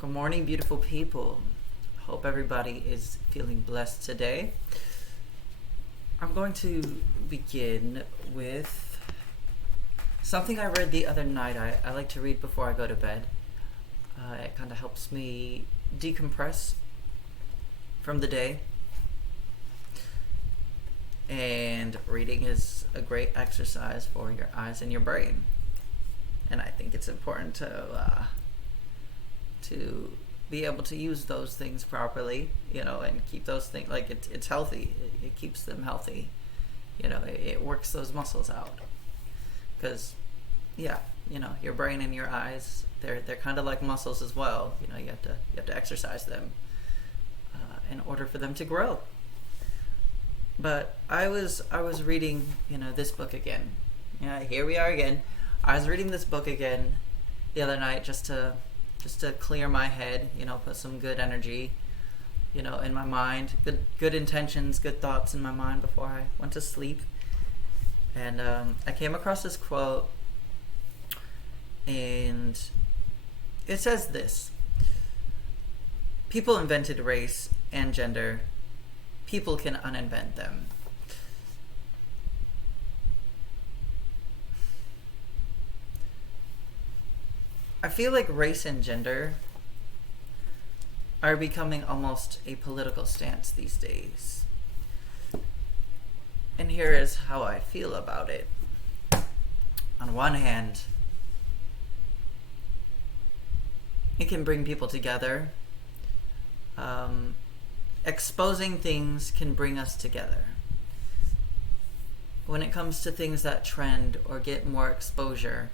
Good morning, beautiful people. Hope everybody is feeling blessed today. I'm going to begin with something I read the other night. I like to read before I go to bed. It kind of helps me decompress from the day. And reading is a great exercise for your eyes and your brain. And I think it's important to be able to use those things properly, and keep those things, like it's healthy. It keeps them healthy. It works those muscles out. Because, your brain and your eyes, they're kind of like muscles as well. You have to exercise them in order for them to grow. But I was reading, this book again. Here we are again. I was reading this book again the other night just to clear my head, put some good energy, in my mind, good intentions, good thoughts in my mind before I went to sleep. And I came across this quote, and it says this: people invented race and gender. People can uninvent them. I feel like race and gender are becoming almost a political stance these days. And here is how I feel about it. On one hand, it can bring people together. Exposing things can bring us together. When it comes to things that trend or get more exposure,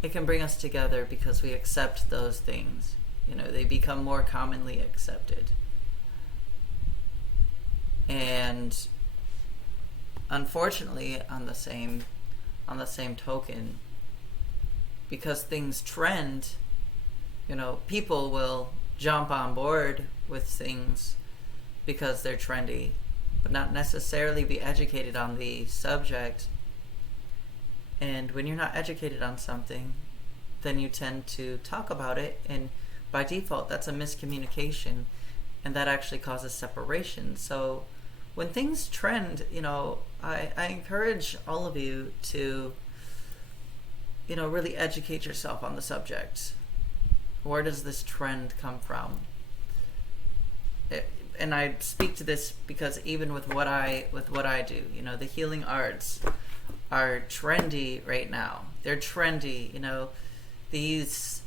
it can bring us together because we accept those things. They become more commonly accepted. And unfortunately, on the same token, because things trend, people will jump on board with things because they're trendy, but not necessarily be educated on the subject. And when you're not educated on something, then you tend to talk about it, and by default that's a miscommunication, and that actually causes separation. So when things trend, I encourage all of you to really educate yourself on the subject. Where does this trend come from? And I speak to this because even with what I do, the healing arts are trendy right now. They're trendy. These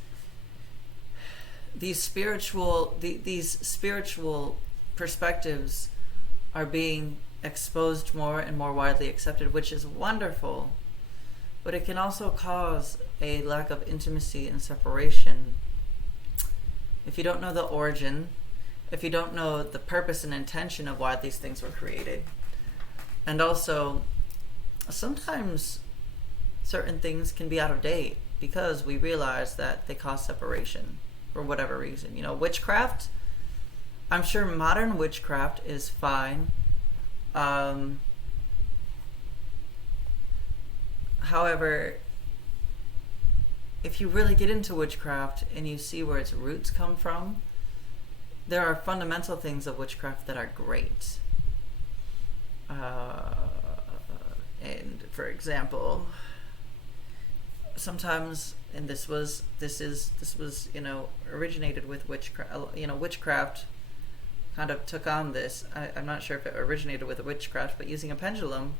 spiritual perspectives are being exposed more and more widely accepted, which is wonderful. But it can also cause a lack of intimacy and separation if you don't know the origin, if you don't know the purpose and intention of why these things were created. And also, sometimes certain things can be out of date because we realize that they cause separation for whatever reason. Witchcraft, I'm sure modern witchcraft is fine. However, if you really get into witchcraft and you see where its roots come from, there are fundamental things of witchcraft that are great. And for example, sometimes, and this was originated with witchcraft. Witchcraft kind of took on this. I'm not sure if it originated with witchcraft, but using a pendulum,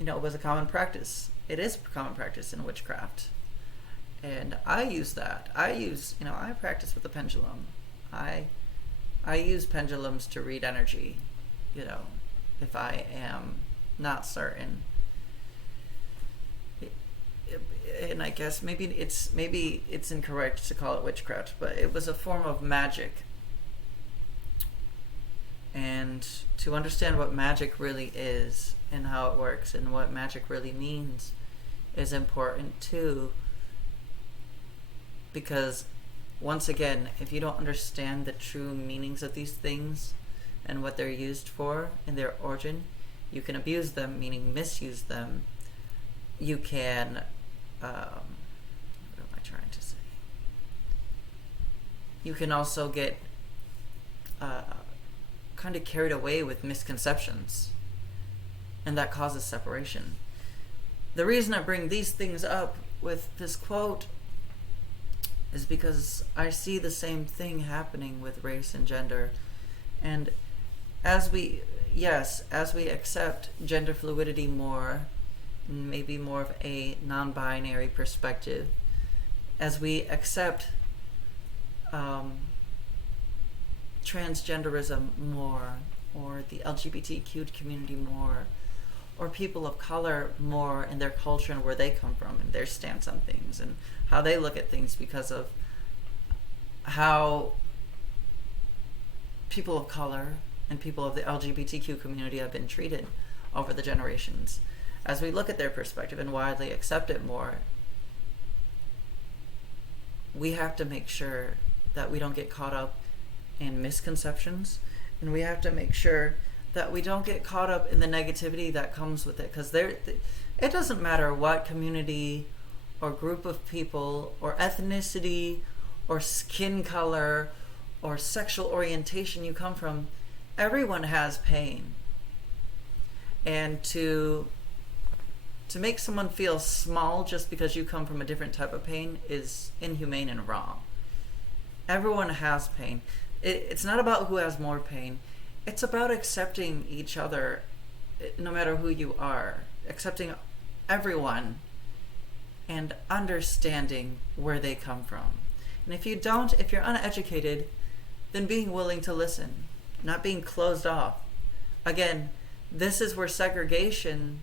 was a common practice. It is a common practice in witchcraft, and I use that. I practice with a pendulum. I use pendulums to read energy. If I am not certain. And I guess maybe it's incorrect to call it witchcraft, but it was a form of magic. And to understand what magic really is and how it works and what magic really means is important too. Because once again, if you don't understand the true meanings of these things and what they're used for and their origin, you can abuse them, meaning misuse them. You can what am I trying to say? you can also get kind of carried away with misconceptions, and that causes separation. The reason I bring these things up with this quote is because I see the same thing happening with race and gender. And as we accept gender fluidity more, maybe more of a non-binary perspective, as we accept transgenderism more, or the LGBTQ community more, or people of color more in their culture and where they come from and their stance on things and how they look at things because of how people of color and people of the LGBTQ community have been treated over the generations. As we look at their perspective and widely accept it more, we have to make sure that we don't get caught up in misconceptions, and we have to make sure that we don't get caught up in the negativity that comes with it, because it doesn't matter what community or group of people or ethnicity or skin color or sexual orientation you come from. Everyone has pain, and to make someone feel small just because you come from a different type of pain is inhumane and wrong. Everyone has pain. It's not about who has more pain. It's about accepting each other, no matter who you are, accepting everyone and understanding where they come from. And if you're uneducated, then being willing to listen, not being closed off. Again, this is where segregation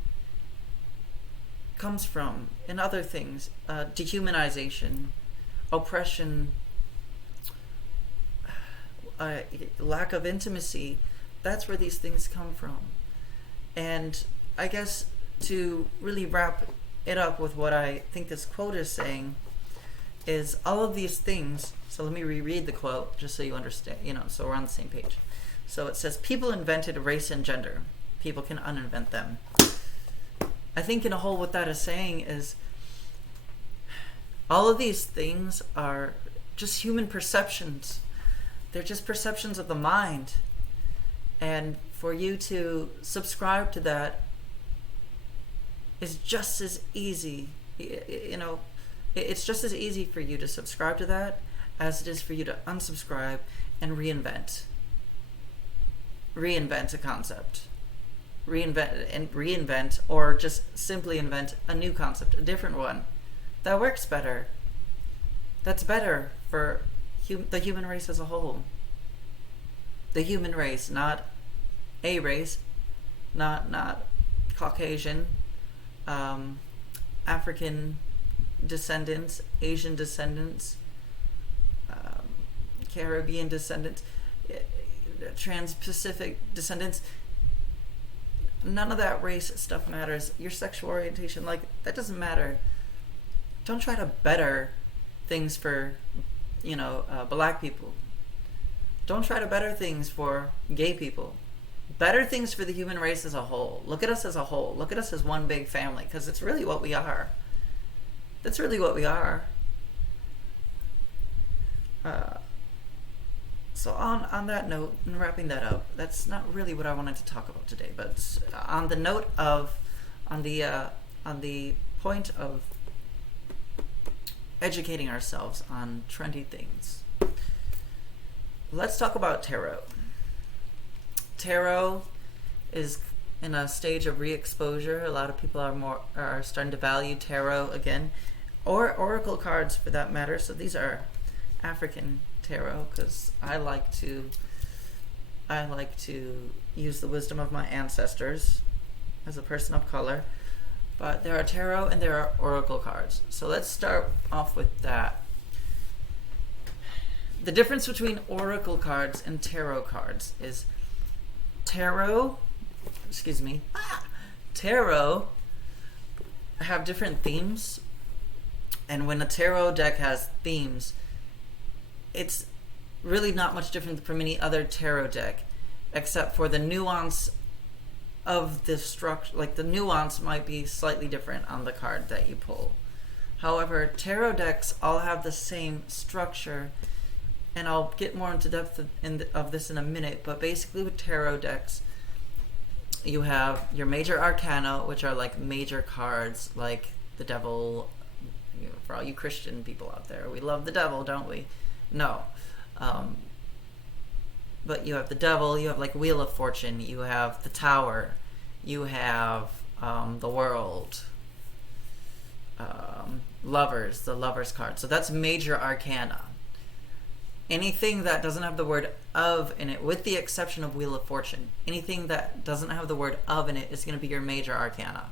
comes from, and other things, dehumanization, oppression, lack of intimacy. That's where these things come from. And I guess to really wrap it up with what I think this quote is saying is all of these things. So let me reread the quote just so you understand, so we're on the same page. So it says, people invented race and gender. People can uninvent them. I think in a whole what that is saying is all of these things are just human perceptions. They're just perceptions of the mind. And for you to subscribe to that is just as easy. It's just as easy for you to subscribe to that as it is for you to unsubscribe and reinvent a concept. Reinvent, or just simply invent a new concept, a different one that works better. That's better for the human race as a whole. The human race, not a race, not Caucasian, African descendants, Asian descendants, Caribbean descendants, Trans-Pacific descendants. None of that race stuff matters. Your sexual orientation, that doesn't matter. Don't try to better things for, black people. Don't try to better things for gay people. Better things for the human race as a whole. Look at us as a whole. Look at us as one big family, because it's really what we are. That's really what we are. So on that note, and wrapping that up, that's not really what I wanted to talk about today. But on the note of, on the point of educating ourselves on trendy things, let's talk about tarot. Tarot is in a stage of re-exposure. A lot of people are starting to value tarot again, or oracle cards for that matter. So these are African tarot, because I like to use the wisdom of my ancestors as a person of color. But there are tarot and there are oracle cards. So let's start off with that. The difference between oracle cards and tarot cards is tarot have different themes, and when a tarot deck has themes, it's really not much different from any other tarot deck, except for the nuance of the structure. The nuance might be slightly different on the card that you pull. However, tarot decks all have the same structure and I'll get more into depth of this in a minute, but basically with tarot decks, you have your major arcana, which are like major cards, like the devil. You know, for all you Christian people out there, we love the devil, don't we? No. But you have the devil, you have like Wheel of Fortune, you have the Tower, you have the World, Lovers, the Lovers card. So that's major arcana. Anything that doesn't have the word of in it, with the exception of Wheel of Fortune, anything that doesn't have the word of in it is going to be your major arcana.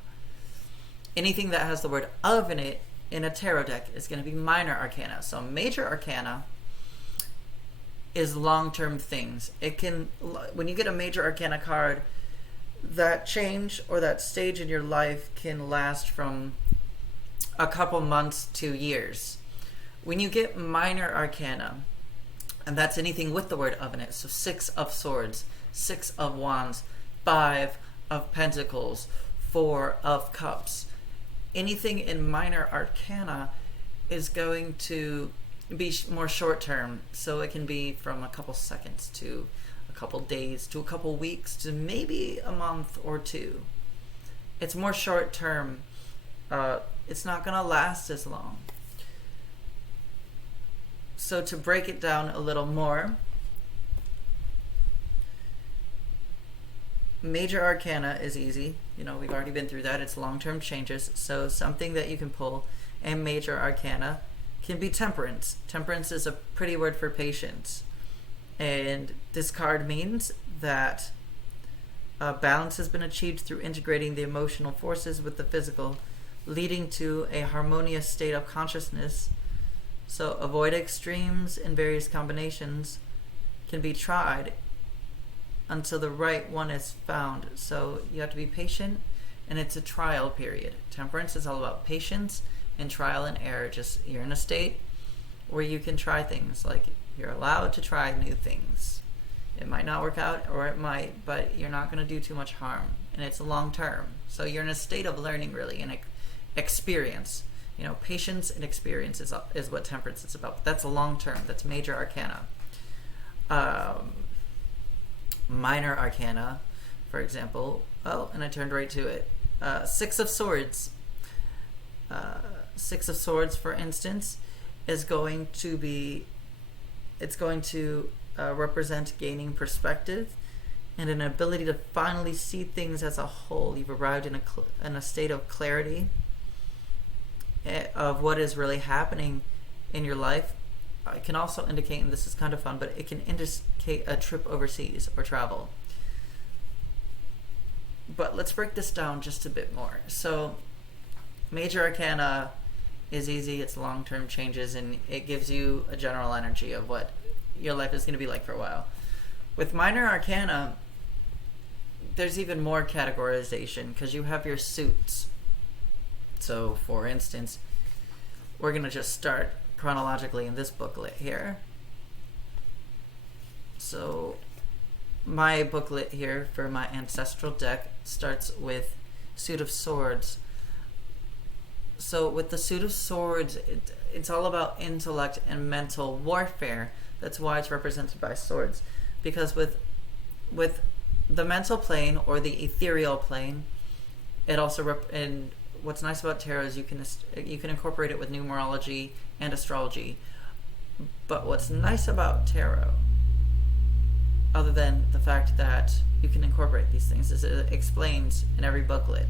Anything that has the word of in it in a tarot deck is going to be minor arcana. So major arcana is long-term things. It can, when you get a major arcana card, that change or that stage in your life can last from a couple months to years. When you get minor arcana, and that's anything with the word of in it, so 6 of Swords, 6 of Wands, 5 of Pentacles, 4 of Cups, anything in minor arcana is going to be more short term. So it can be from a couple seconds to a couple days to a couple weeks to maybe a month or two. It's more short term. It's not going to last as long. So to break it down a little more, major arcana is easy. You know, we've already been through that. It's long-term changes. So something that you can pull in major arcana can be temperance. Temperance is a pretty word for patience. And this card means that balance has been achieved through integrating the emotional forces with the physical, leading to a harmonious state of consciousness. So avoid extremes in various combinations can be tried until the right one is found. So you have to be patient, and it's a trial period. Temperance is all about patience and trial and error. Just you're in a state where you can try things. Like, you're allowed to try new things. It might not work out, or it might, but you're not going to do too much harm, and it's long term. So you're in a state of learning, really, and experience. You know, patience and experience is what temperance is about. But that's a long term. That's major arcana. Minor arcana, for example. Oh, and I turned right to it. 6 of Swords. 6 of Swords, for instance, is going to be. It's going to represent gaining perspective and an ability to finally see things as a whole. You've arrived in a state of clarity of what is really happening in your life. It can also indicate, and this is kind of fun, but it can indicate a trip overseas or travel. But let's break this down just a bit more. So major arcana is easy. It's long-term changes, and it gives you a general energy of what your life is going to be like for a while. With minor arcana, there's even more categorization because you have your suits. So, for instance, we're going to just start chronologically in this booklet here. So, my booklet here for my ancestral deck starts with Suit of Swords. So, with the Suit of Swords, it's all about intellect and mental warfare. That's why it's represented by swords. Because with the mental plane or the ethereal plane, it also and what's nice about tarot is you can incorporate it with numerology and astrology. But what's nice about tarot, other than the fact that you can incorporate these things, is it explains in every booklet.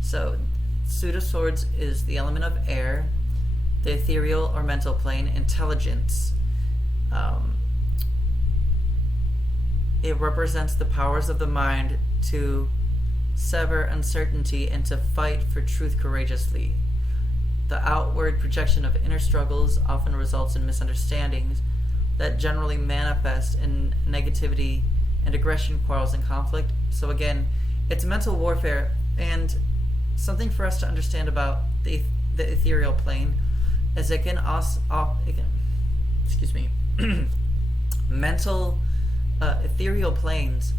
So, Suit of Swords is the element of air, the ethereal or mental plane, intelligence. It represents the powers of the mind to sever uncertainty and to fight for truth courageously. The outward projection of inner struggles often results in misunderstandings that generally manifest in negativity and aggression, quarrels, and conflict. So again, it's mental warfare, and something for us to understand about the ethereal plane is mental ethereal planes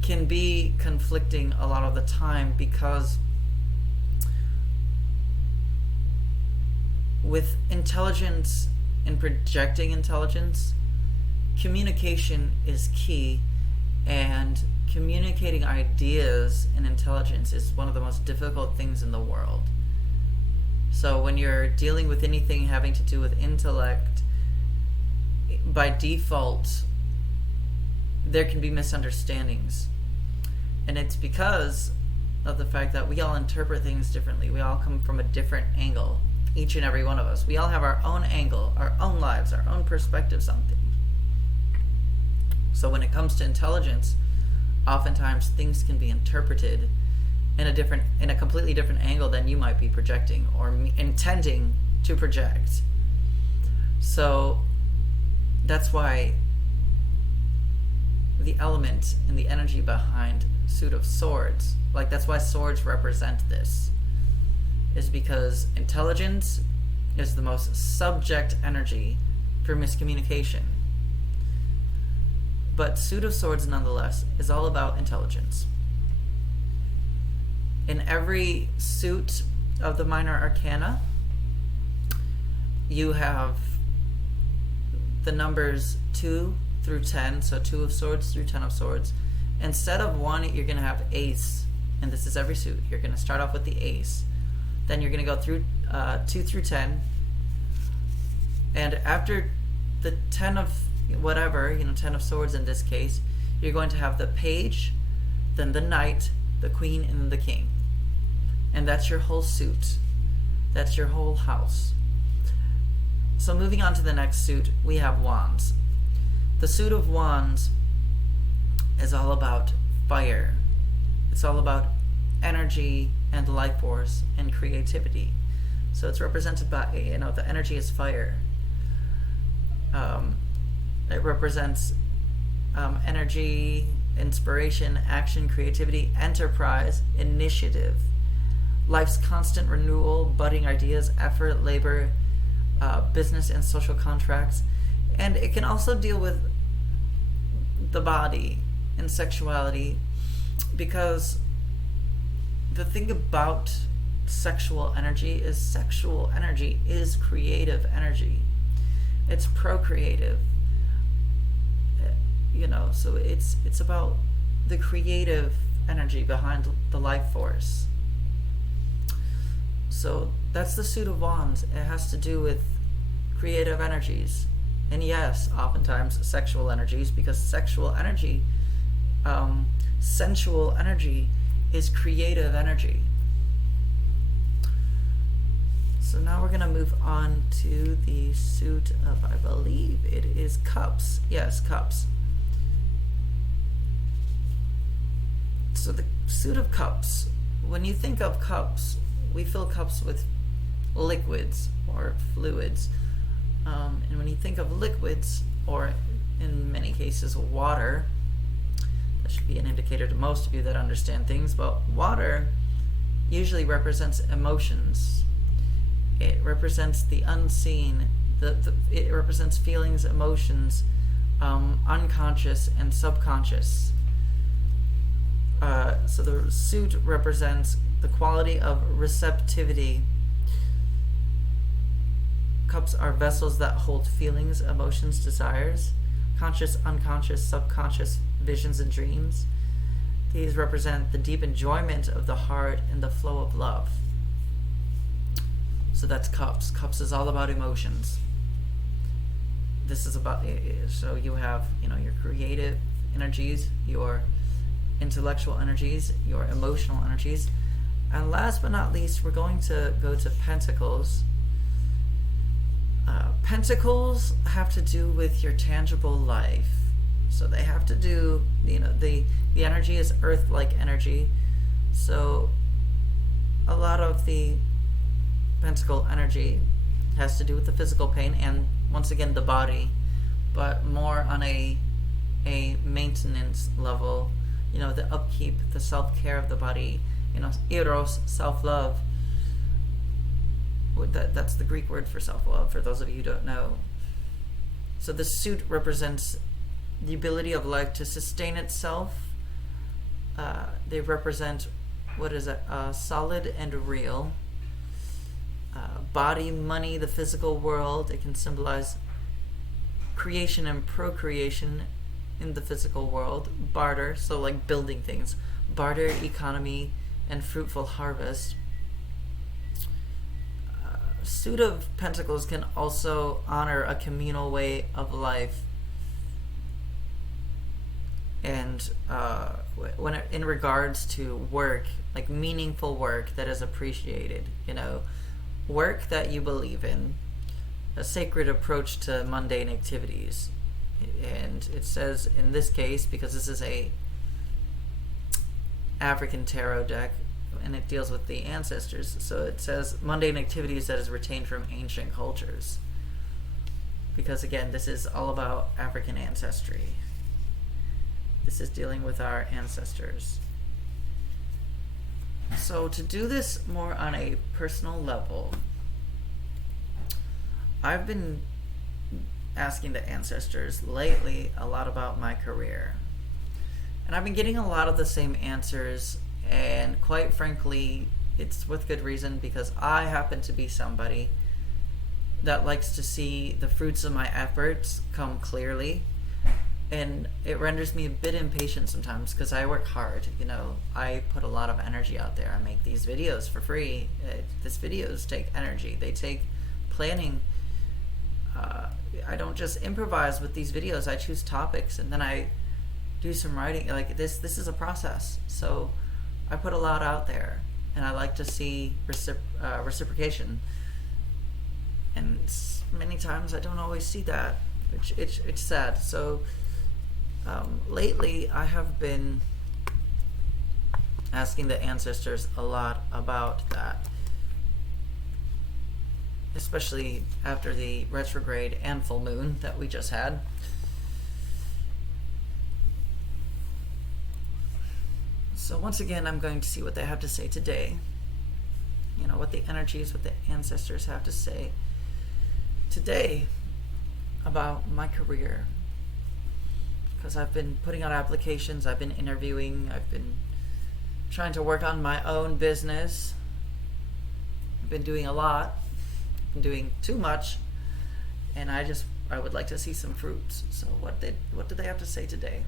can be conflicting a lot of the time, because with intelligence in projecting intelligence, communication is key, and communicating ideas and intelligence is one of the most difficult things in the world. So when you're dealing with anything having to do with intellect, by default, there can be misunderstandings. And it's because of the fact that we all interpret things differently. We all come from a different angle, each and every one of us. We all have our own angle, our own lives, our own perspectives on things. So when it comes to intelligence, oftentimes things can be interpreted in a completely different angle than you might be projecting or intending to project. So that's why the element and the energy behind Suit of Swords, like that's why swords represent this, is because intelligence is the most subject energy for miscommunication. But Suit of Swords, nonetheless, is all about intelligence. In every suit of the minor arcana, you have the numbers 2 through 10, so 2 of Swords through 10 of Swords. Instead of 1, you're going to have Ace, and this is every suit. You're going to start off with the Ace. Then you're going to go through 2 through 10, and after the 10 of whatever, 10 of Swords in this case, you're going to have the Page, then the Knight, the Queen, and then the King. And that's your whole suit. That's your whole house. So moving on to the next suit, we have Wands. The Suit of Wands is all about fire. It's all about energy and life force and creativity. So it's represented by, the energy is fire. It represents energy, inspiration, action, creativity, enterprise, initiative, life's constant renewal, budding ideas, effort, labor, business and social contracts. And it can also deal with the body and sexuality, because the thing about sexual energy is creative energy. It's procreative. So it's about the creative energy behind the life force. So that's the Suit of Wands. It has to do with creative energies. And yes, oftentimes sexual energies, because sexual energy, sensual energy is creative energy. So now we're going to move on to the suit of, I believe it is Cups. Yes, Cups. So the Suit of Cups, when you think of cups, we fill cups with liquids or fluids. And when you think of liquids, or in many cases water, that should be an indicator to most of you that understand things, but water usually represents emotions. It represents the unseen. It represents feelings, emotions, unconscious and subconscious. So the suit represents the quality of receptivity. Cups are vessels that hold feelings, emotions, desires, conscious, unconscious, subconscious visions and dreams. These represent the deep enjoyment of the heart and the flow of love. So that's Cups. Cups is all about emotions. This is about, so you have, your creative energies, your intellectual energies, your emotional energies. And last but not least, we're going to go to Pentacles. Pentacles have to do with your tangible life. So they have to do, the energy is earth-like energy. So a lot of the Pentacle energy has to do with the physical pain and, once again, the body, but more on a maintenance level, the upkeep, the self-care of the body, eros, self-love. That's the Greek word for self-love, for those of you who don't know. So the suit represents the ability of life to sustain itself. They represent, solid and real. body, money, the physical world. It can symbolize creation and procreation in the physical world. Barter, so like building things. Barter, economy, and fruitful harvest. Suit of Pentacles can also honor a communal way of life. And when in regards to work, like meaningful work that is appreciated, work that you believe in, a sacred approach to mundane activities. And it says in this case, because this is a African tarot deck and it deals with the ancestors, so it says mundane activities that is retained from ancient cultures, because again, this is all about African ancestry. This is dealing with our ancestors. So to do this more on a personal level, I've been asking the ancestors lately a lot about my career. And I've been getting a lot of the same answers, and quite frankly, it's with good reason, because I happen to be somebody that likes to see the fruits of my efforts come clearly. And it renders me a bit impatient sometimes, because I work hard. I put a lot of energy out there. I make these videos for free. These videos take energy. They take planning. I don't just improvise with these videos. I choose topics and then I do some writing. Like this is a process. So I put a lot out there, and I like to see reciprocation. And many times I don't always see that, which it's sad. So lately I have been asking the ancestors a lot about that, especially after the retrograde and full moon that we just had. So once again, I'm going to see what they have to say today. What the energies, what the ancestors have to say today about my career. Because I've been putting out applications, I've been interviewing, I've been trying to work on my own business. I've been doing a lot. I've been doing too much. And I would like to see some fruits. So what do they have to say today?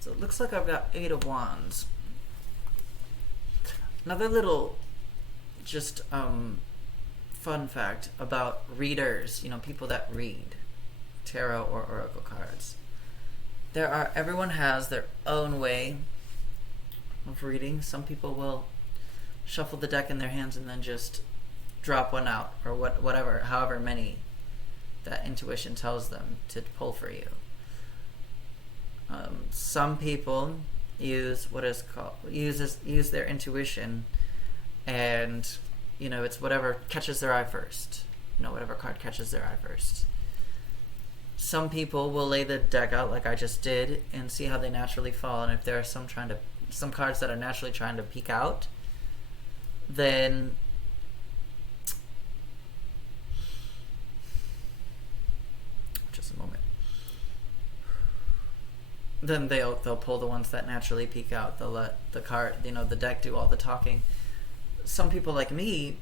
So it looks like I've got 8 of Wands. Another little just fun fact about readers, people that read tarot or oracle cards. Everyone has their own way of reading. Some people will shuffle the deck in their hands and then just drop one out, or however many that intuition tells them to pull for you. Some people use use their intuition, and it's whatever catches their eye first. Whatever card catches their eye first. Some people will lay the deck out like I just did and see how they naturally fall. And if there are some cards that are naturally trying to peek out, then just a moment. Then they'll pull the ones that naturally peek out. They'll let the the deck do all the talking. Some people like me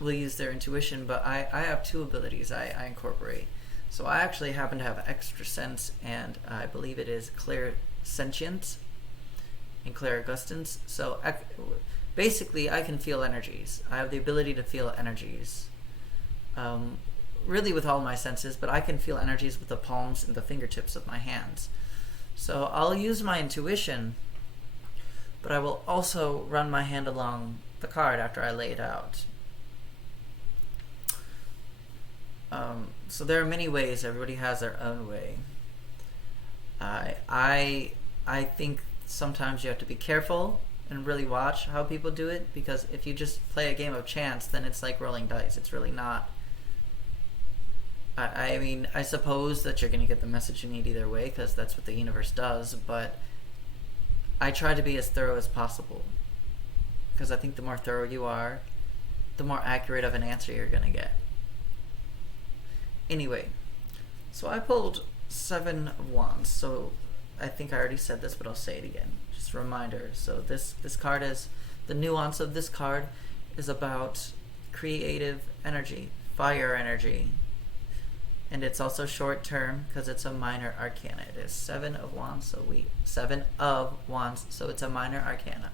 will use their intuition, but I have 2 abilities I incorporate. So I actually happen to have extra sense, and I believe it is clairsentience and clairgustance. So basically, I can feel energies. I have the ability to feel energies, really with all my senses, but I can feel energies with the palms and the fingertips of my hands. So I'll use my intuition, but I will also run my hand along the card after I lay it out. So there are many ways. Everybody has their own way. I think sometimes you have to be careful and really watch how people do it, because if you just play a game of chance, then it's like rolling dice. It's really not. I mean, I suppose that you're going to get the message you need either way, because that's what the universe does, but I try to be as thorough as possible, because I think the more thorough you are, the more accurate of an answer you're going to get. Anyway, so I pulled 7 of Wands, so I think I already said this, but I'll say it again. Just a reminder. So this card is, the nuance of this card is about creative energy, fire energy. And it's also short term because it's a minor arcana. It is 7 of Wands, so 7 of Wands, so it's a minor arcana.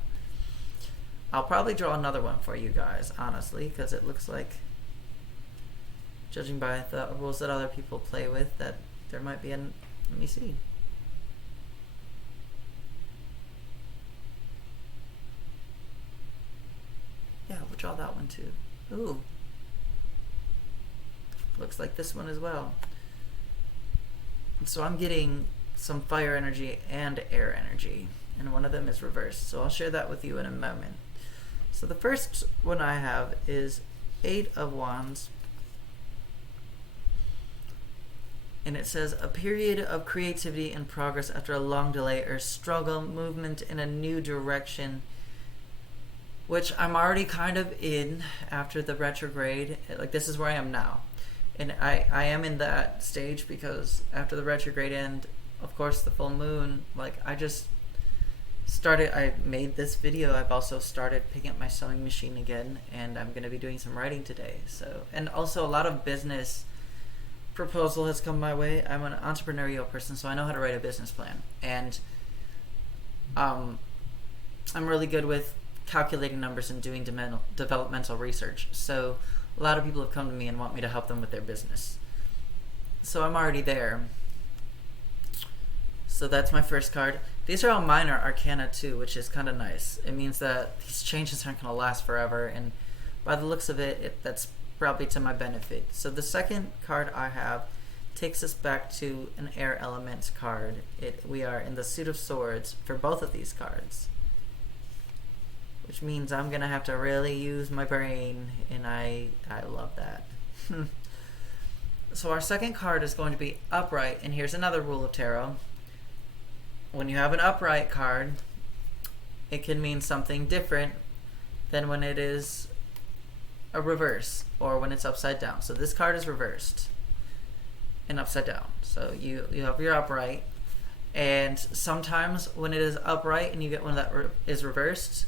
I'll probably draw another one for you guys, honestly, because it looks like, judging by the rules that other people play with, that there might be an, let me see. Yeah, we'll draw that one too. Ooh. Looks like this one as well. So I'm getting some fire energy and air energy, and one of them is reversed. So I'll share that with you in a moment. So the first one I have is 8 of Wands. And it says, a period of creativity and progress after a long delay or struggle, movement in a new direction, which I'm already kind of in after the retrograde. Like, this is where I am now. And I am in that stage because after the retrograde and, of course, the full moon, like, I just started, I made this video. I've also started picking up my sewing machine again, and I'm going to be doing some writing today. So, and also a lot of business proposal has come my way. I'm an entrepreneurial person, so I know how to write a business plan, and I'm really good with calculating numbers and doing developmental research. So a lot of people have come to me and want me to help them with their business, so I'm already there. So that's my first card. These are all minor arcana too, which is kind of nice. It means that these changes aren't going to last forever, and by the looks of it, that's probably to my benefit. So the second card I have takes us back to an air element card. We are in the Suit of Swords for both of these cards, which means I'm gonna have to really use my brain, and I love that. So our second card is going to be upright, and here's another rule of tarot. When you have an upright card, it can mean something different than when it is a reverse or when it's upside down. So this card is reversed and upside down. So you have your upright, and sometimes when it is upright and you get one that is reversed,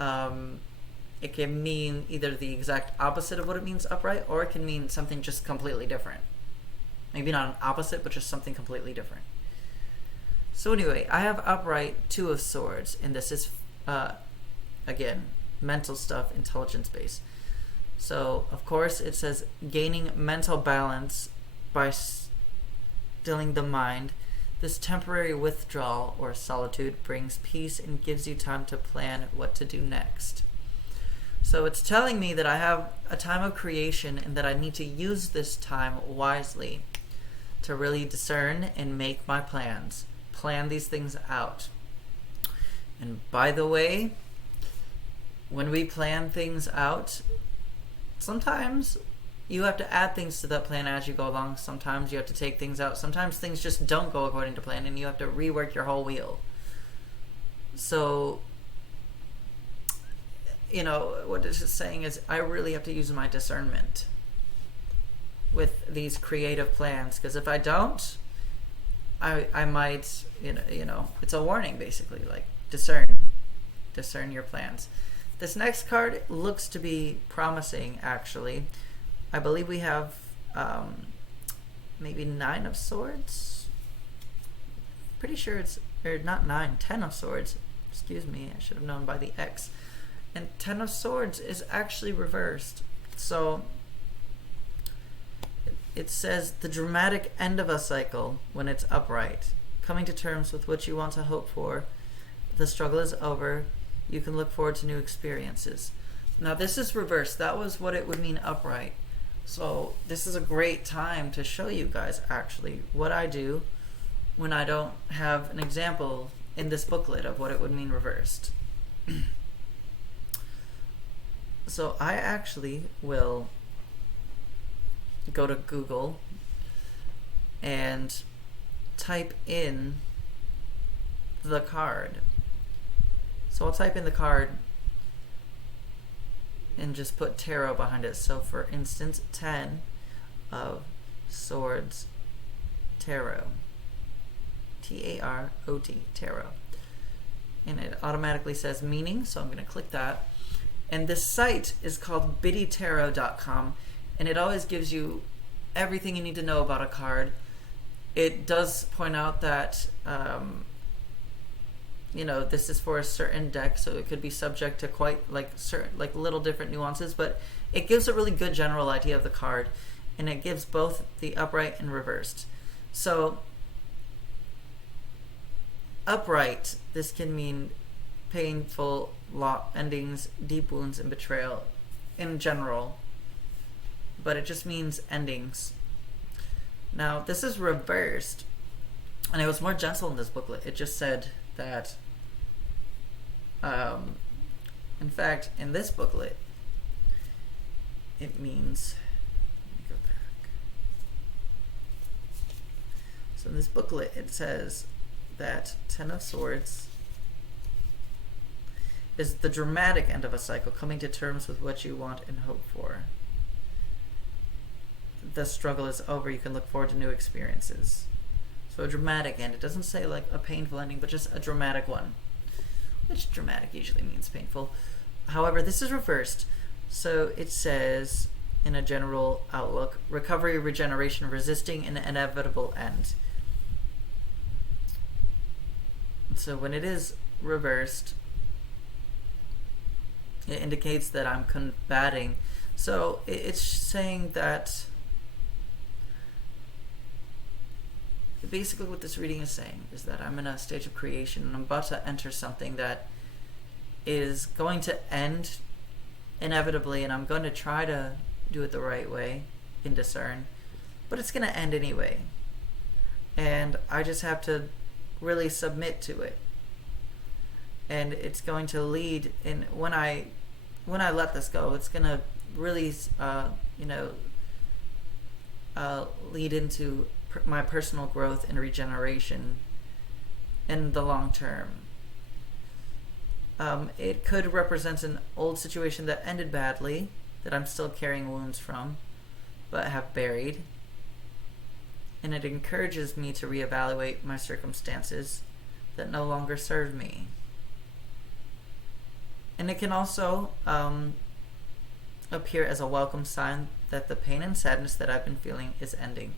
it can mean either the exact opposite of what it means upright, or it can mean something just completely different. Maybe not an opposite, but just something completely different. So anyway, I have upright 2 of Swords, and this is again, mental stuff, intelligence based. So of course it says gaining mental balance by stilling the mind. This temporary withdrawal or solitude brings peace and gives you time to plan what to do next. So it's telling me that I have a time of creation and that I need to use this time wisely to really discern and make my plans, plan these things out. And by the way, when we plan things out, sometimes you have to add things to that plan as you go along. Sometimes you have to take things out. Sometimes things just don't go according to plan, and you have to rework your whole wheel. So, you know, what this is saying is I really have to use my discernment with these creative plans, because if I don't, I might, you know, it's a warning basically, like discern your plans. This next card looks to be promising, actually. I believe we have maybe 9 of Swords. Pretty sure it's, or not 9, 10 of Swords. Excuse me, I should have known by the X. And 10 of Swords is actually reversed. So it says the dramatic end of a cycle when it's upright. Coming to terms with what you want to hope for. The struggle is over. You can look forward to new experiences. Now this is reversed. That was what it would mean upright. So this is a great time to show you guys actually what I do when I don't have an example in this booklet of what it would mean reversed. So I actually will go to Google and type in the card. So I'll type in the card and just put tarot behind it. So for instance, 10 of Swords Tarot. T-A-R-O-T, tarot. And it automatically says meaning, so I'm going to click that. And this site is called biddytarot.com, and it always gives you everything you need to know about a card. It does point out that you know, this is for a certain deck, so it could be subject to quite certain little different nuances, but it gives a really good general idea of the card, and it gives both the upright and reversed. So upright, this can mean painful endings, deep wounds, and betrayal in general, but it just means endings. Now this is reversed, and it was more gentle in this booklet. It just said that in fact in this booklet it means, let me go back. So in this booklet it says that 10 of Swords is the dramatic end of a cycle, coming to terms with what you want and hope for. The struggle is over, you can look forward to new experiences. So a dramatic end. It doesn't say like a painful ending, but just a dramatic one, which dramatic usually means painful. However, this is reversed. So it says in a general outlook, recovery, regeneration, resisting an inevitable end. So when it is reversed, it indicates that I'm combating. So it's saying that basically what this reading is saying is that I'm in a stage of creation and I'm about to enter something that is going to end inevitably, and I'm going to try to do it the right way and discern, but it's going to end anyway, and I just have to really submit to it, and it's going to lead in when I let this go, it's going to really lead into my personal growth and regeneration in the long term. It could represent an old situation that ended badly, that I'm still carrying wounds from, but have buried. And it encourages me to reevaluate my circumstances that no longer serve me. And it can also appear as a welcome sign that the pain and sadness that I've been feeling is ending.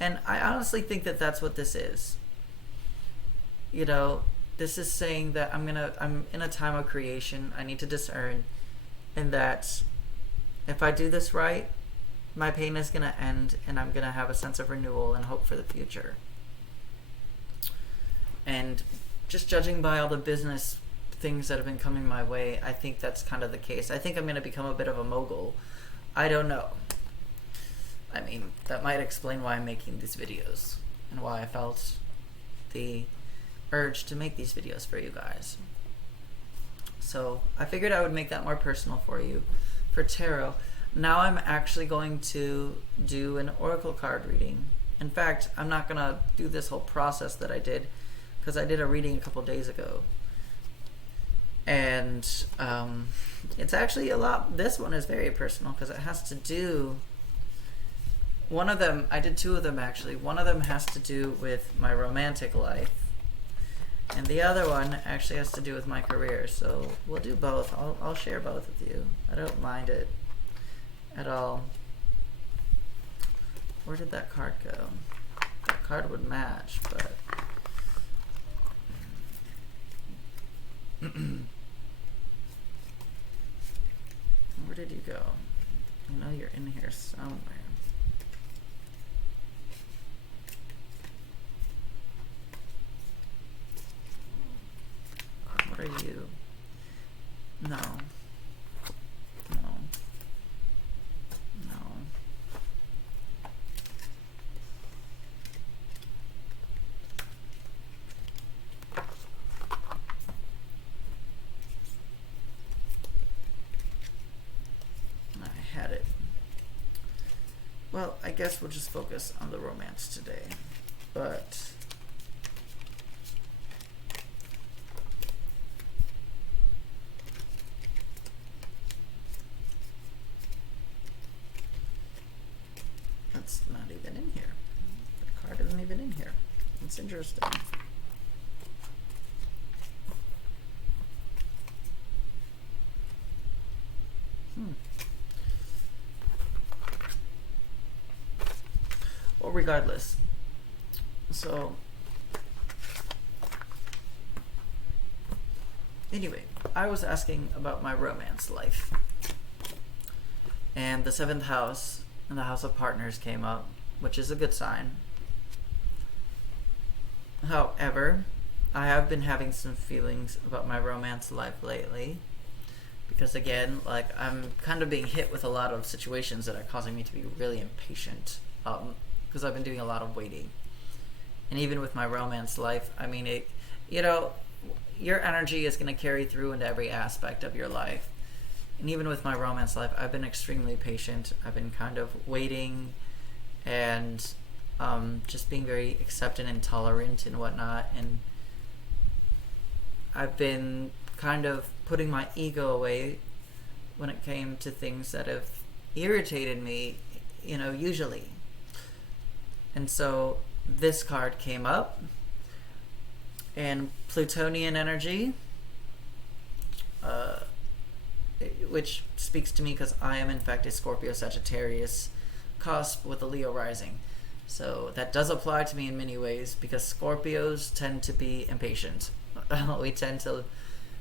And I honestly think that that's what this is. You know, this is saying that I'm in a time of creation. I need to discern, and that if I do this right, my pain is going to end, and I'm going to have a sense of renewal and hope for the future. And just judging by all the business things that have been coming my way, I think that's kind of the case. I think I'm going to become a bit of a mogul. I don't know. I mean, that might explain why I'm making these videos and why I felt the urge to make these videos for you guys. So I figured I would make that more personal for you for tarot. Now I'm actually going to do an oracle card reading. In fact, I'm not going to do this whole process that I did, because I did a reading a couple days ago. And it's actually this one is very personal, because it has to do, one of them, I did two of them actually. One of them has to do with my romantic life, and the other one actually has to do with my career. So we'll do both. I'll share both with you. I don't mind it at all. Where did that card go? That card would match, but where did you go? I know you're in here somewhere. What are you? had it. Well, I guess we'll just focus on the romance today. But that's not even in here. The card isn't even in here. It's interesting. Well, regardless. So, anyway, I was asking about my romance life. And the 7th house and the house of partners came up, which is a good sign. However, I have been having some feelings about my romance life lately. Because again, like, I'm kind of being hit with a lot of situations that are causing me to be really impatient. Because I've been doing a lot of waiting. And even with my romance life, I mean, your energy is going to carry through into every aspect of your life. And even with my romance life, I've been extremely patient. I've been kind of waiting and just being very accepting and tolerant and whatnot. And I've been kind of putting my ego away when it came to things that have irritated me, usually. And so this card came up, and Plutonian Energy, which speaks to me because I am in fact a Scorpio Sagittarius cusp with a Leo rising. So that does apply to me in many ways because Scorpios tend to be impatient. We tend to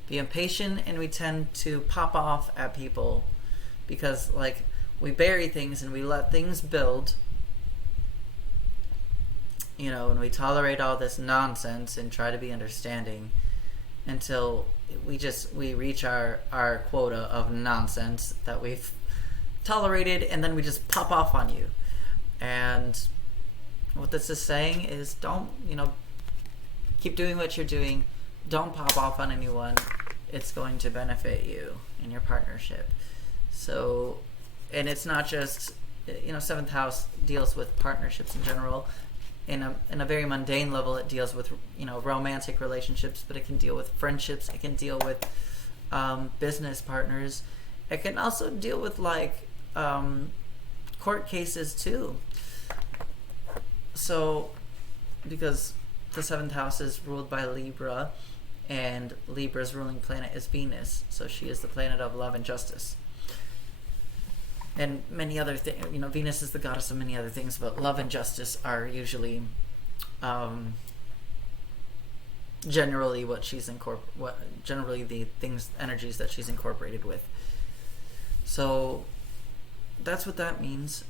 be impatient and we tend to pop off at people because, like, we bury things and we let things build. And we tolerate all this nonsense and try to be understanding until we reach our quota of nonsense that we've tolerated, and then we just pop off on you. And what this is saying is don't, keep doing what you're doing. Don't pop off on anyone. It's going to benefit you in your partnership. So, and it's not just, 7th house deals with partnerships in general. In a very mundane level, it deals with romantic relationships, but it can deal with friendships. It can deal with business partners. It can also deal with court cases too. So, because the 7th house is ruled by Libra, and Libra's ruling planet is Venus, so she is the planet of love and justice. And many other things, Venus is the goddess of many other things, but love and justice are usually generally generally the energies that she's incorporated with. So that's what that means.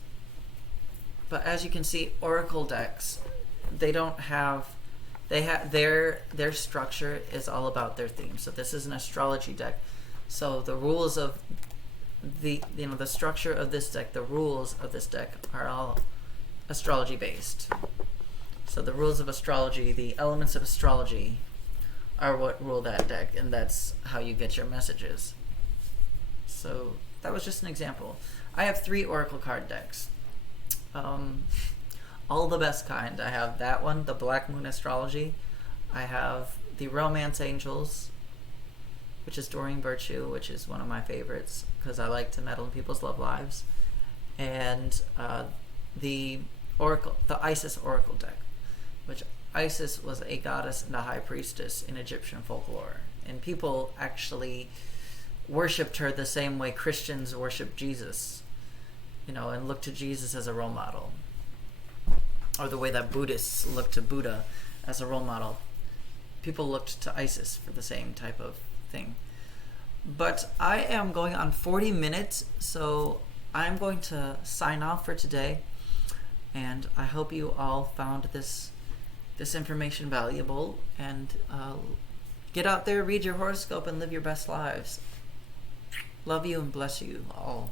But as you can see, oracle decks, their structure is all about their theme. So this is an astrology deck. So the rules of the structure of this deck, the rules of this deck are all astrology based. So the rules of astrology, the elements of astrology are what rule that deck, and that's how you get your messages. So that was just an example. I have 3 oracle card decks. All the best kind. I have that one, the Black Moon Astrology. I have the Romance Angels, which is Doreen Virtue, which is one of my favorites because I like to meddle in people's love lives. And the Isis Oracle deck, which Isis was a goddess and a high priestess in Egyptian folklore. And people actually worshipped her the same way Christians worship Jesus, and look to Jesus as a role model. Or the way that Buddhists look to Buddha as a role model. People looked to Isis for the same type of thing. But I am going on 40 minutes, so I'm going to sign off for today. And I hope you all found this information valuable. And get out there, read your horoscope, and live your best lives. Love you and bless you all.